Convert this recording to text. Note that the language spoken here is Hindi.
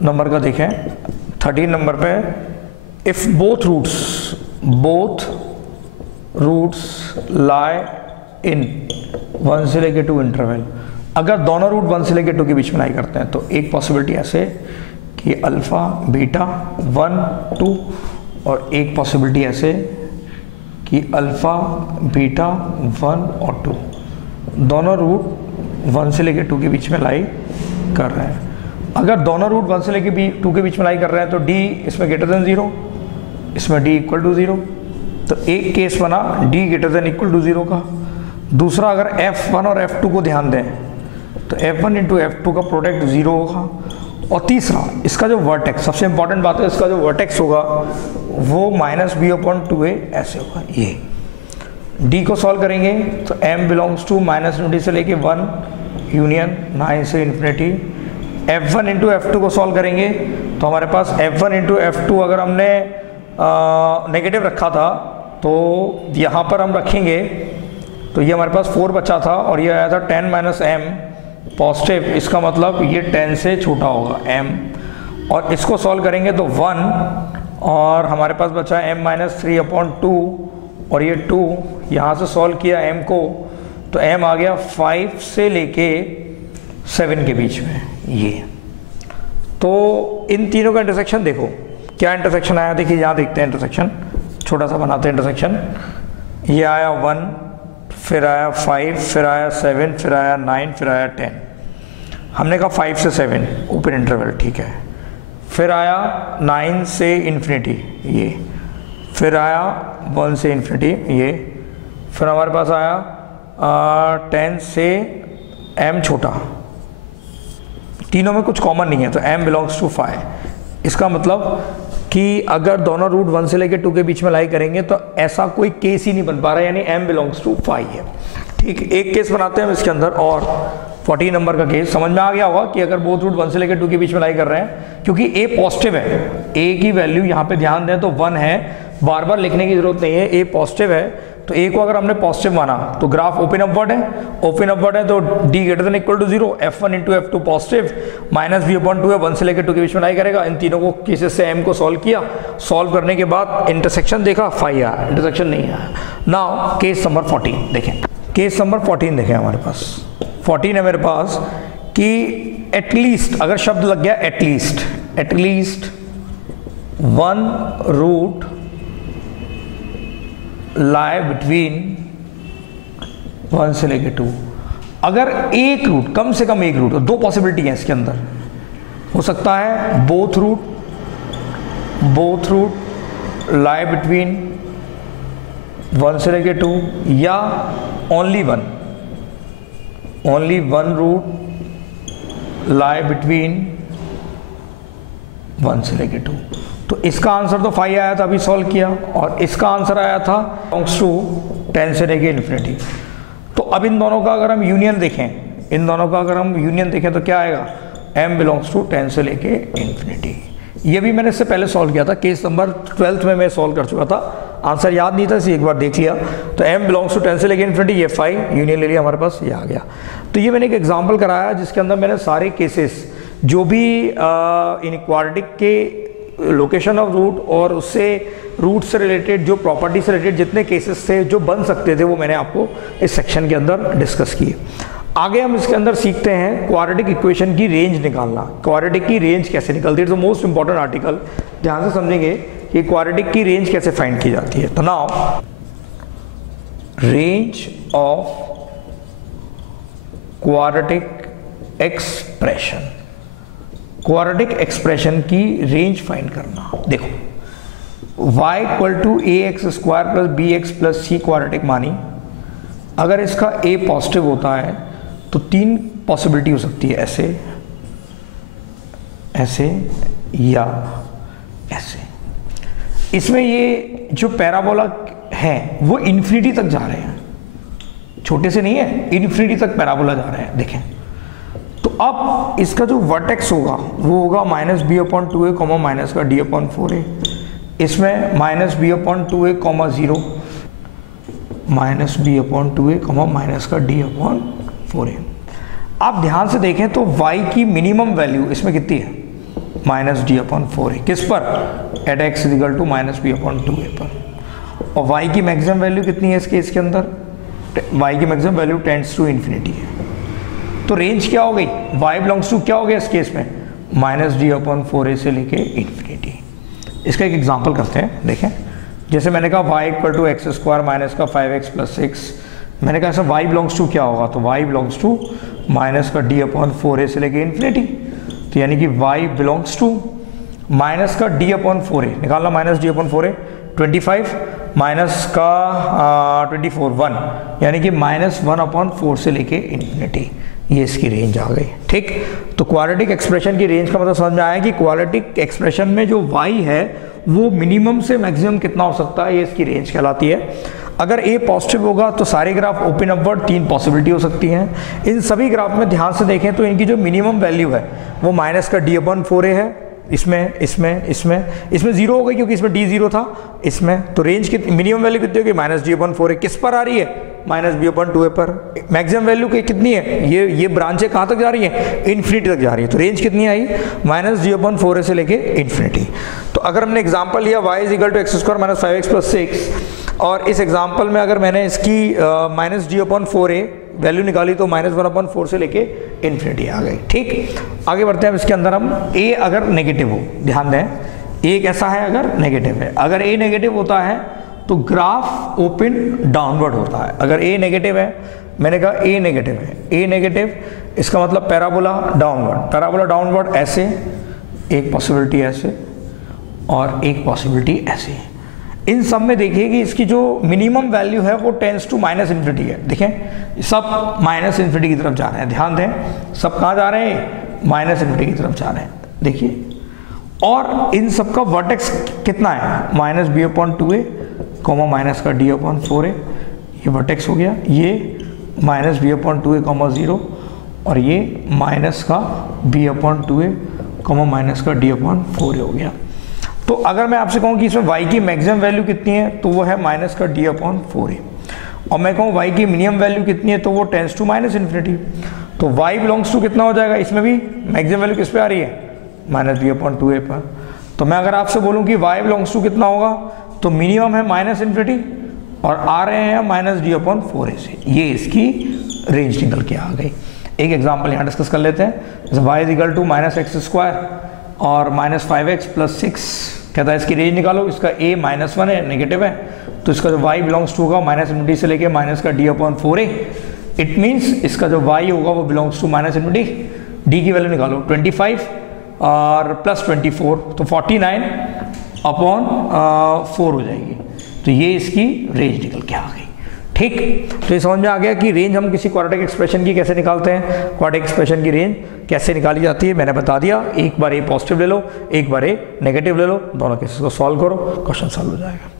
नंबर का देखें 13 नंबर पे, इफ बोथ रूट्स लाई इन 1 से लेके 2 इंटरवल, अगर दोनों रूट 1 से लेके 2 के बीच में लाई करते हैं तो एक पॉसिबिलिटी ऐसे कि अल्फा बीटा 1 2, और एक पॉसिबिलिटी ऐसे कि अल्फा बीटा 1 और 2, दोनों रूट 1 से लेके 2 के बीच में लाई कर रहे हैं। अगर दोनों रूट 1 से लेके 2 के बीच में लाई कर रहे हैं तो d इसमें ग्रेटर देन 0, इसमें d इक्वल टू 0, तो एक केस बना d greater than equal to 0 का। दूसरा, अगर f1 और f2 को ध्यान दें तो f1 इंटू f2 का प्रोडक्ट 0 होगा। और तीसरा, इसका जो वर्टेक्स, सबसे इंपॉर्टेंट बात है, इसका जो वर्टेक्स होगा वो -b/2a ऐसे होगा। ये d को सॉल्व करेंगे तो m बिलोंग्स टू -∞ से लेके 1 यूनियन 9 से इन्फिनिटी। f1 इंटू f2 को सॉल्व करेंगे तो हमारे पास f1 इंटू f2 अगर हमने नेगेटिव रखा था तो यहाँ पर हम रखेंगे तो ये हमारे पास 4 बचा था और ये आया था 10 माइनस m पॉजिटिव, इसका मतलब ये 10 से छोटा होगा m, और इसको सॉल्व करेंगे तो 1 और हमारे पास बचा m-3/2 और ये 2, यहाँ से सॉल्व किया m को तो m आ गया 5 से लेके 7 के बीच में। ये तो इन तीनों का इंटरसेक्शन देखो क्या इंटरसेक्शन आया, देखिए यहाँ देखते हैं इंटरसेक्शन, छोटा सा बनाते हैं इंटरसेक्शन। ये आया 1, फिर आया 5, फिर आया 7, फिर आया 9, फिर आया 10। हमने कहा 5 से 7 ओपन इंटरवल, ठीक है। फिर आया 9 से इन्फिनिटी ये, फिर आया 1 से इन्फिनिटी ये, फिर हमारे पास आया 10 से m छोटा, तीनों में कुछ कॉमन नहीं है तो m बिलोंग्स टू 5। इसका मतलब कि अगर दोनों रूट 1 से लेकर 2 के बीच में लाई करेंगे तो ऐसा कोई केस ही नहीं बन पा रहा है, यानी m बिलोंग्स टू 5 है। ठीक, एक केस बनाते हैं हम इसके अंदर, और 14 नंबर का केस समझ में आ गया होगा कि अगर बोथ रूट 1 से लेकर 2 के बीच में लाई कर रहे हैं, क्योंकि a पॉजिटिव है, a की वैल्यू यहाँ पे ध्यान दें तो 1 है, बार बार लिखने की जरूरत नहीं है, a पॉजिटिव है तो a को अगर हमने पॉजिटिव माना तो ग्राफ ओपन अपवर्ड है तो d greater than equal to 0, f1 into f2 positive, -b/2 है, 1 से लेकर 2 के बीच में लाई करेगा। इन तीनों को केसेस से m को सॉल्व किया, सॉल्व करने के बाद इंटरसेक्शन देखा 5 आया, इंटरसेक्शन नहीं आया। नाउ केस नंबर 14 देखें, केस नंबर 14 देखें, हमारे पास 14 है मेरे पास कि एटलीस्ट, अगर शब्द लग गया एटलीस्ट 1 रूट लाई बिटवीन 1 से लेके 2। अगर एक रूट, कम से कम एक रूट, दो पॉसिबिलिटी है इसके अंदर, हो सकता है बोथ रूट लाई बिटवीन 1 से लेके 2 या only one root lie between 1 से लेके 2। तो इसका आंसर तो 5 आया था, अभी सॉल्व किया, और इसका आंसर आया था बिलोंग्स टू 10 से लेके इन्फिनिटी। तो अब इन दोनों का अगर हम यूनियन देखें तो क्या आएगा, m बिलोंग्स टू 10 से लेके इन्फिनिटी। ये भी मैंने इससे पहले सॉल्व किया था, केस नंबर 12 में मैं सॉल्व कर चुका था, आंसर याद नहीं था, इसे एक बार देख लिया। तो m बिलोंग्स टू 10 से लेके इन्फिनिटी, ये 5 यूनियन ले लिया, हमारे पास ये आ गया। तो ये मैंने एक एग्जाम्पल कराया जिसके अंदर मैंने सारे केसेस जो भी इनइक्वालिटी के लोकेशन ऑफ रूट और उससे रूट से रिलेटेड जो प्रॉपर्टी से रिलेटेड जितने केसेस थे जो बन सकते थे वो मैंने आपको इस सेक्शन के अंदर डिस्कस किए। आगे हम इसके अंदर सीखते हैं क्वाड्रेटिक इक्वेशन की रेंज निकालना। क्वाड्रेटिक की रेंज कैसे निकलती है, it's the most important article, ध्यान से समझेंगे कि क्वाड्रेटिक की रेंज कैसे फाइंड की जाती है। तो now range of quadratic expression, quadratic expression की रेंज फाइंड करना। देखो y equal to ax² plus bx plus c quadratic मानी, अगर इसका a पॉजिटिव होता है तो 3 पॉसिबिलिटी हो सकती है, ऐसे या ऐसे। इसमें ये जो पैराबोला है वो इन्फिनिटी तक जा रहे हैं, छोटे से नहीं है, इन्फिनिटी तक पैराबोला जा रहे हैं। देखें तो अब इसका जो वर्टेक्स होगा वो होगा -b/2a माइनस का d/4a, इसमें -b/2a, 0 -b/2a माइनस का d/4a। आप ध्यान से देखें तो y की मिनिमम वैल्यू इसमें कितनी है, माइनस डी अपॉन 4a, किस पर, at x equal to minus b upon 2a पर। और y की मैक्सिमम वैल्यू कितनी है इस केस के अंदर, y की maximum value tends to infinity है। तो रेंज क्या हो गई, y बिलोंग्स टू क्या हो गया इस केस में, माइनस डी अपॉन 4a से लेके इन्फिनिटी। इसका एक एग्जांपल करते हैं, देखें। जैसे मैंने कहा y equal to x square minus का 5x प्लस 6, मैंने कहा ऐसा y बिलोंग्स टू क्या होगा, तो y बिलोंग्स टू माइनस का d अपॉन 4a से लेके इन्फिनिटी। तो यानी कि y बिलोंग्स टू माइनस का d अपॉन 4a, निकालना minus d upon 4a, 25 minus का 24 1, यानी कि माइनस 1 अपॉन 4 से लेके इन्फिनिटी, ये इसकी रेंज आ गई। ठीक, तो क्वाड्रेटिक एक्सप्रेशन की रेंज का मतलब समझ में आया कि क्वाड्रेटिक एक्सप्रेशन में जो y है वो मिनिमम से मैक्सिमम कितना हो सकता है, ये इसकी रेंज कहलाती है। अगर a पॉजिटिव होगा तो सारे ग्राफ ओपन अपवर्ड, 3 पॉसिबिलिटी हो सकती हैं। इन सभी ग्राफ में ध्यान से देखें तो इनकी जो मिनिमम वैल्यू है वो माइनस का d अपॉन 4a है, इसमें जीरो हो गई क्योंकि इसमें d जीरो था इसमें। तो रेंज की मिनिमम वैल्यू कितनी होगी, माइनस डी अपॉन 4a, किस पर आ रही है, माइनस बी अपॉन 2a पर। मैक्सिमम वैल्यू कितनी है, ये ब्रांचें कहाँ तक जा रही हैं, इन्फिनिटी तक जा रही है। तो रेंज कितनी आई, माइनस डी अपॉन 4a से लेके इन्फिनिटी। तो अगर हमने एग्जाम्पल लिया y is equal to x square minus 5x plus 6, और इस एग्जाम्पल में अगर मैंने इसकी minus D upon 4a value निकाली तो माइनस 1 अपॉन 4 से लेके इन्फिनिटी आ गई। ठीक, आगे बढ़ते हैं। अब इसके अंदर हम a अगर नेगेटिव हो, ध्यान दें a कैसा है, अगर नेगेटिव है, अगर a नेगेटिव होता है तो ग्राफ ओपन डाउनवर्ड होता है। अगर a नेगेटिव है, मैंने कहा a नेगेटिव है, a नेगेटिव इसका मतलब पैराबोला डाउनवर्ड, पैराबोला डाउनवर्ड ऐसे, एक पॉसिबिलिटी ऐसे और एक पॉसिबिलिटी ऐसे। इन सब में देखिए कि इसकी जो मिनिमम वैल्यू है वो टेंस टू माइनस इन्फिनिटी है। देखें सब माइनस इन्फिनिटी की तरफ जा रहे हैं, ध्यान दें सब कहाँ जा रहे हैं, माइनस इन्फिनिटी की तरफ जा रहे हैं, देखिए। और इन सब का वर्टेक्स कितना है, minus b upon 2a comma minus का d अपॉन 4a, ये वर्टेक्स हो गया। ये minus b upon 2a comma 0 और ये माइनस का b upon 2a comma minus का d अपॉन 4a हो गया। तो अगर मैं आपसे कहूँ कि इसमें y की मैक्सिमम वैल्यू कितनी है तो वो है माइनस का d अपॉन 4a, और मैं कहूँ y की मिनिमम वैल्यू कितनी है तो वो टेंस टू माइनस इन्फिनिटी। तो y बिलोंग्स टू कितना हो जाएगा, इसमें भी मैक्सिमम वैल्यू किस पे आ रही है, माइनस बी अपॉन 2a पर। तो मैं अगर आपसे बोलूँ कि y बिलोंग्स टू कितना होगा तो मिनिमम है माइनस इन्फिनिटी और आ रहे हैं माइनस डी अपॉन 4a से, ये इसकी रेंज निकल के आ गई। एक एग्जाम्पल यहाँ डिस्कस कर लेते हैं। जैसे y is equal to minus x square और माइनस 5x प्लस 6, कहता है इसकी रेंज निकालो। इसका a माइनस 1 है, नेगेटिव है, तो इसका जो y बिलोंग्स टू होगा माइनस इन्फिनिटी से लेके माइनस का d upon 4a। It means इसका जो y होगा वो belongs to minus infinity. d की वैल्यू निकालो, 25 और प्लस 24 तो 49 अपॉन 4 हो जाएगी। तो ये इसकी रेंज निकल के आ गई। ठीक, तो ये समझ में आ गया कि रेंज हम किसी क्वाड्रेटिक एक्सप्रेशन की कैसे निकालते हैं, क्वाड्रेटिक एक्सप्रेशन की रेंज कैसे निकाली जाती है मैंने बता दिया। एक बार ए पॉजिटिव ले लो, एक बार ए नेगेटिव ले लो, दोनों केसेस को सॉल्व करो, क्वेश्चन सॉल्व हो जाएगा।